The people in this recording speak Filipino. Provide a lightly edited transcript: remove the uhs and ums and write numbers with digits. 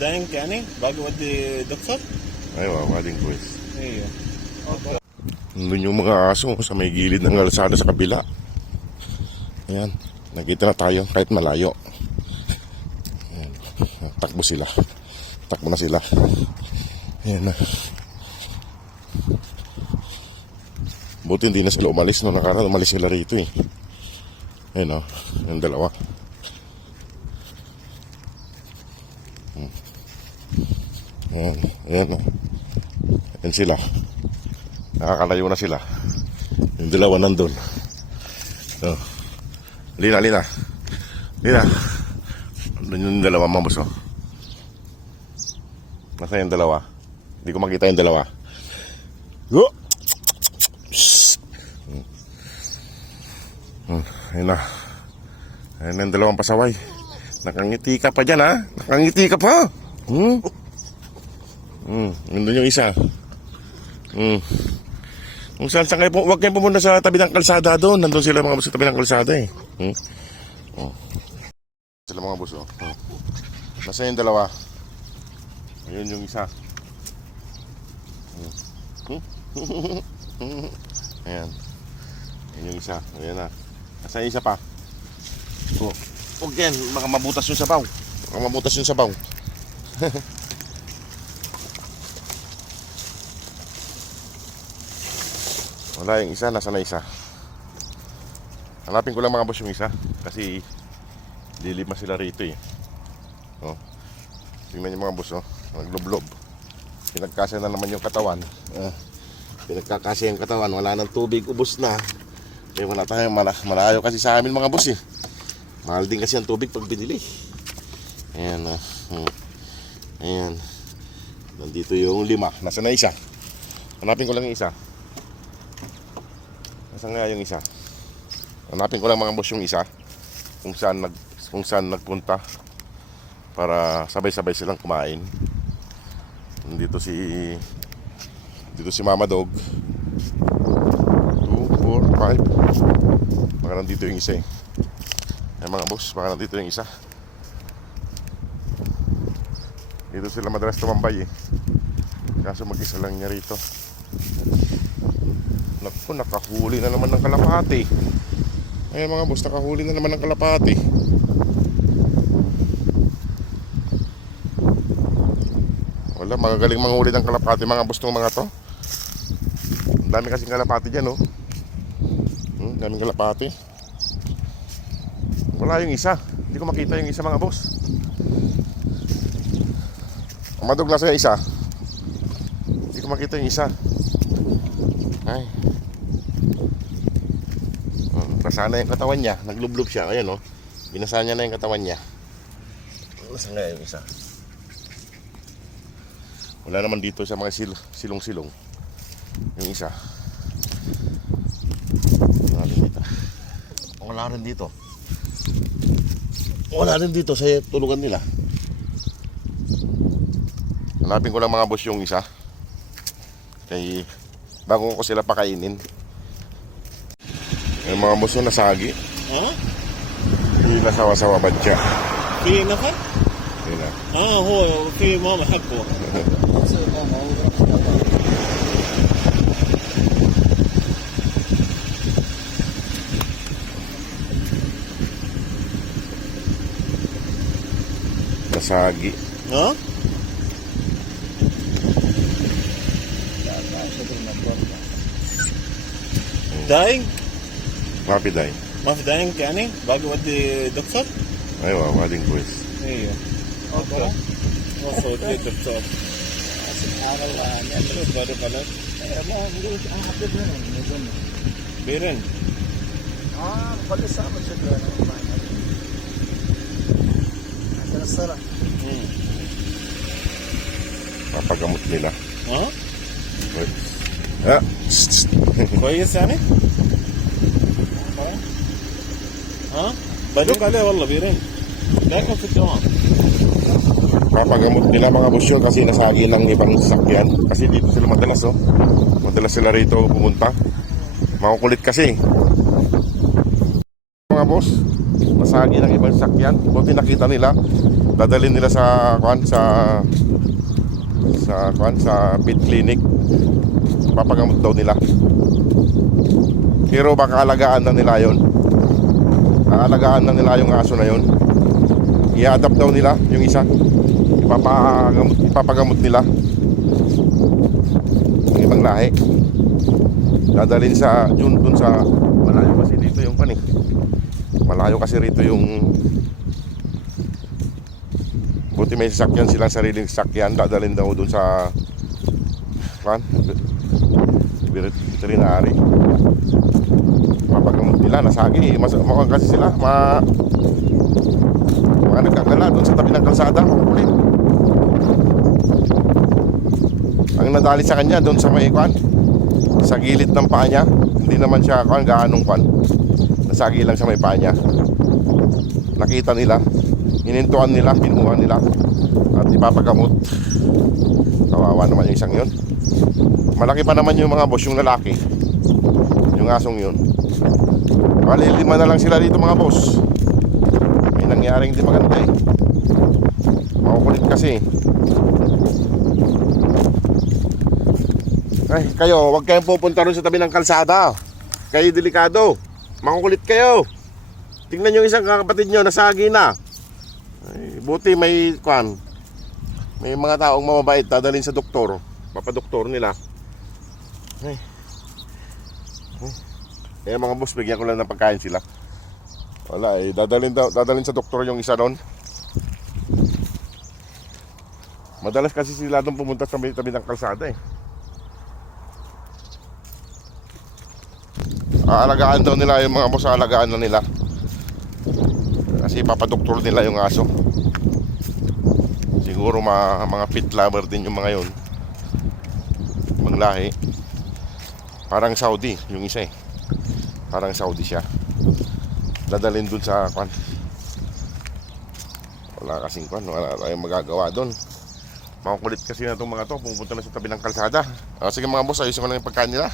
داين يعني باقي ودي دكتور. Ayaw, wading quiz. ايوه. Nandun yung mga aso sa may gilid ng kalsada sa kabila. Ayan, nakita na tayo kahit malayo. Ayan, takbo sila. Takbo na sila. Ayan na. Buti hindi na sila umalis. No, nakaraan umalis sila rito eh. Ayan o, yung dalawa. Ayan, ayan o. Ayan sila. Nakakalayo na sila. Yung dalawa nandun. Oh. Lina. Lina. Nandun yung dalawa, mambos, oh. Nasa yung dalawa? Hindi ko makita yung dalawa. Oh! Ayun na. Ayun na yung dalawang pasaway. Nakangiti ka pa dyan, ha? Nakangiti ka pa. Nandun yung isa. Kung saan kayo po, huwag kayong pumunta sa tabi ng kalsada doon. Nandun sila mga boss sa tabi ng kalsada eh. Sila mga boss, oh. Nasa yung dalawa. Ayun yung isa. Ayan. Ayun yung isa. Ayan na. Nasa yung isa pa. Oh. Huwag yan. Baka mabutas yung sabaw. Baka mabutas yung sabaw. Wala yung isa, nasa na isa. Hanapin ko lang mga boss yung isa. Kasi lilima sila rito eh. Oh. Tingnan nyo mga boss, oh. Nagloblob. Pinagkasya na naman yung katawan. Pinagkakasya yung katawan. Wala nang tubig, ubos na. Eh wala tayong malayo kasi sa amin mga boss eh. Mahal din kasi ang tubig pag binili. Ayan. Ayan. Nandito yung lima. Nasa na isa. Hanapin ko lang yung isa. Nasaan nga yung isa? Hanapin ko lang mga boss yung isa. Kung saan nagpunta. Para sabay-sabay silang kumain. Dito si Mama Dog. 2, 4, 5. Baka nandito yung isa eh. Ay mga boss, baka nandito yung isa. Dito sila madalas tumambay eh. Kaso mag-isa lang niya rito. Naku, nakahuli na naman ng kalapati. Ay mga boss, nakahuli na naman ng kalapati. Wala, magagaling manghuli ng kalapati mga boss ng mga to. Ang dami kasing kalapati dyan, oh. Daming kalapati. Wala yung isa. Hindi ko makita yung isa mga boss. Madog na sa isa. Hindi ko makita yung isa. Ay. Basa na yung katawan niya. Naglublob siya. Ayan, oh. Binasa niya na yung katawan niya. Nasaan nga yung isa? Wala naman dito sa mga silong-silong. Yung isa. Wala rin dito. Wala rin dito sa tulugan nila. Hanapin ko lang mga boss yung isa. Kaya bago ko sila pakainin. Yung mga boss yung nasagi. Hindi nasawa-sawa ba siya? في نفر؟ Hina. هو في ماما حقه. Nasagi. داينج؟ ما في داين. ما في داينج يعني باقي ودي دكتور. ايوه وادي كويس. ايوه. اوكي. وصل ودي دكتور. سبحان الله. شوف هذا بلد. ما نقول احبب منهم نظن. بيرن. خلي سامر شكله عشان الصلاة. Papagamot nila. كويس يعني؟ بدوق عليه والله بيرن. لكن في الدوام. Papagamot nila mga boss yun kasi nasagi ng ibang sasakyan. Kasi dito sila madalas, oh. Madalas sila rito pumunta. Makukulit kasi. Mga boss, nasagi ng ibang sasakyan. Buti nakita nila. Dadalhin nila sa pet clinic. Papagamot daw nila. Pero baka alagaan na nila yon. Aalagaan na nila yung aso na yon. I-adapt daw nila yung isa. Ipapagamot nila yung ibang lahi. Dadalhin sa dun sa malayo kasi dito yung malayo kasi rito yung buti may sasakyan silang sariling sasakyan. Dadalhin daw dun sa veterinary. Papagamot nila, nasagi. Mukhang kasi sila mga nagkagala doon sa tabi ng kalsada, makukulit. Ang nadali sa kanya doon sa may sa gilid ng paa niya. Hindi naman siya gaanong nasagi lang sa may paa niya. Nakita nila, hinintuan nila, kinuha nila at ipapagamot. Kawawa naman yung isang yun. Malaki pa naman yung mga boss, yung lalaki, yung asong yun. Bali, 5 na lang sila dito mga boss. May nangyaring hindi maganda eh. Makukulit kasi. Ay, kayo, huwag kayong pupunta rin sa tabi ng kalsada. Kayo delikado. Makukulit kayo. Tingnan yung isang kapatid nyo, nasagi na. Ay, buti may mga taong mamabait, dadalhin sa doktor. Papadoktor nila. Ay. Kaya mga boss, bigyan ko lang ng pagkain sila. Wala eh, dadalhin sa doktor yung isa doon. Madalas kasi sila doon pumunta sa tabi ng kalsada eh. Aalagaan daw nila yung mga boss, aalagaan na nila. Kasi papadoktor nila yung aso. Siguro mga pet lover din yung mga yun. Manglahi. Parang Saudi yung isa eh. Parang Saudi siya. Dadalhin dun sa wala kasing wala tayong magagawa dun. Makukulit kasi na itong mga to, pupunta na sa tabi ng kalsada. Sige mga boss, ayusin ko lang yung pagkain nila.